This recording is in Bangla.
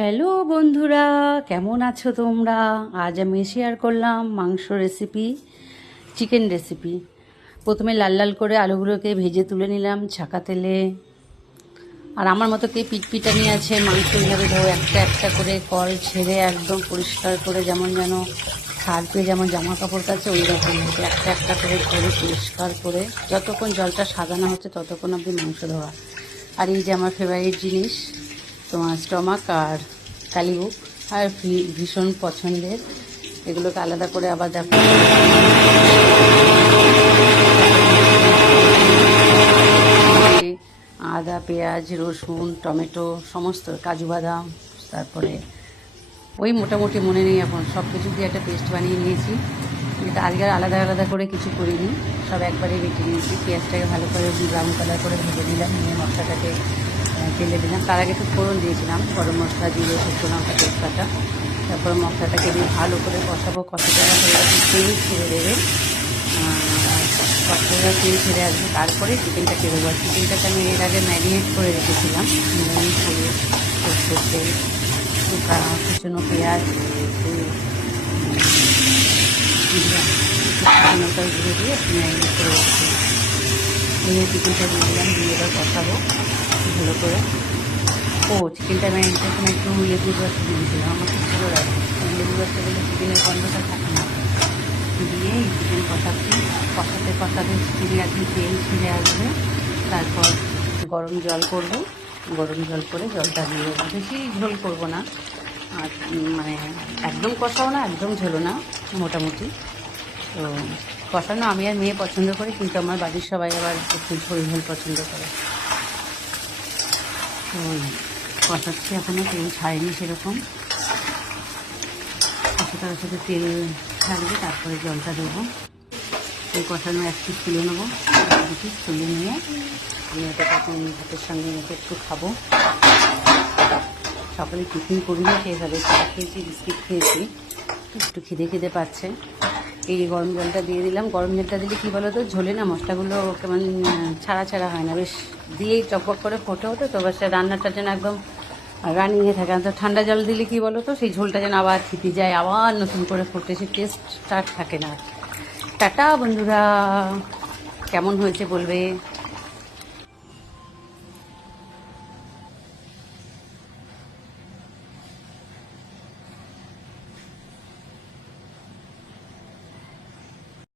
হ্যালো বন্ধুরা, কেমন আছো তোমরা? আজ আমি শেয়ার করলাম মাংস রেসিপি, চিকেন রেসিপি। প্রথমে লাল লাল করে আলুগুলোকে ভেজে তুলে নিলাম ছাকা তেলে। আর আমার মতো কে পিটপিটানি আছে, মাংস এইভাবে ধরো একটা একটা করে কল ছেড়ে একদম পরিষ্কার করে, যেমন যেন সার্ফে যেমন জামা কাপড় কাছে ওই রকম একটা একটা করে ধরে পরিষ্কার করে যতক্ষণ জলটা সাজানো হচ্ছে ততক্ষণ অবধি মাংস ধোয়া। আর এই যে আমার ফেভারিট জিনিস, তোমার স্টমাক আর কালিবুক, আর ভীষণ পছন্দের। এগুলোকে আলাদা করে আবার দেখো আদা, পেঁয়াজ, রসুন, টমেটো, সমস্ত কাজু বাদাম, তারপরে ওই মোটামুটি মনে নেই এখন, সব কিছু দিয়ে একটা পেস্ট বানিয়ে নিয়েছি। এটা আজকে আলাদা আলাদা করে কিছু করিনি, সব একবারে বেটে নিয়েছি। পেঁয়াজটাকে ভালো করে ব্রাউন কালার করে ভেজে দিলাম, নিয়ে মশলাটাকে তেলে দিলাম। তার আগে একটু ফোড়ন দিয়েছিলাম, গরম মশলা দিয়ে শুকনো লঙ্কা তেজপাতা। তারপর মশলাটাকে দিয়ে ভালো করে কষাবো, কষাটা তেল ছেড়ে দেবে, কষাটা তেল ছেড়ে আসবে, তারপরে চিকেনটাকে দেবো। আর চিকেনটাকে আমি এর আগে ম্যারিনেট করে রেখেছিলাম, নুন, হলুদ, সরষের তেল, কুচনো পেঁয়াজ, লঙ্কা গুঁড়ো দিয়ে ম্যারিনেট করে রেখেছিলাম। নিয়ে চিকেনটা দিয়ে দিলাম, দিয়ে এবার কষাবো ভালো করে। চিকেনটা ম্যারিনেটের সময় একটু লেবুর রস দিয়েছিলাম, আমার খুব ভালো লাগে। লেবুর রসটা দিলে চিকেনের গন্ধটা থাকে না। দিয়ে চিকেন কষাতে কষাতে চিকেনে একদিন তেল ছেড়ে আসবে। তারপর গরম জল করব, গরম জল করে জলটা দিয়ে দেবো। বেশি ঝোল করব না, আর মানে একদম কষাও না, একদম ঝোলো না, মোটামুটি। তো কষানো আমি আর মেয়ে পছন্দ করি, কিন্তু আমার বাড়ির সবাই আবার একটু ঝোল ঝোল পছন্দ করে। তো কষাচ্ছি, এখনও তেল ছাড়েনি সেরকম। কষাটার সাথে তেল ছাড়বে, তারপরে জলটা দেবো। এই কষানো এক পিস তুলে নেবো, পিস তুলে নিয়ে আমি এটা তখন ভাতের সঙ্গে মেখে একটু খাবো। সকালে টিফিন করিনি, সেইভাবে চা খেয়েছি, বিস্কিট খেয়েছি, একটু খিদে পাচ্ছে। এই গরম জলটা দিয়ে দিলাম। গরম জলটা দিলে কী বলো তো, ঝোলে না মশলাগুলো কেমন ছাড়া ছাড়া হয় না, বেশ দিয়েই চকবক করে ফোটে ওঠে। তো বাস রান্নাটা যেন একদম রানিংয়ে থাকে। তো ঠান্ডা জল দিলে কী বলো তো, সেই ঝোলটা যেন আবার ছিপে যায়, আবার নতুন করে ফোটে, সেই টেস্টটা থাকে না। টাটা বন্ধুরা, কেমন হয়েছে বলবে।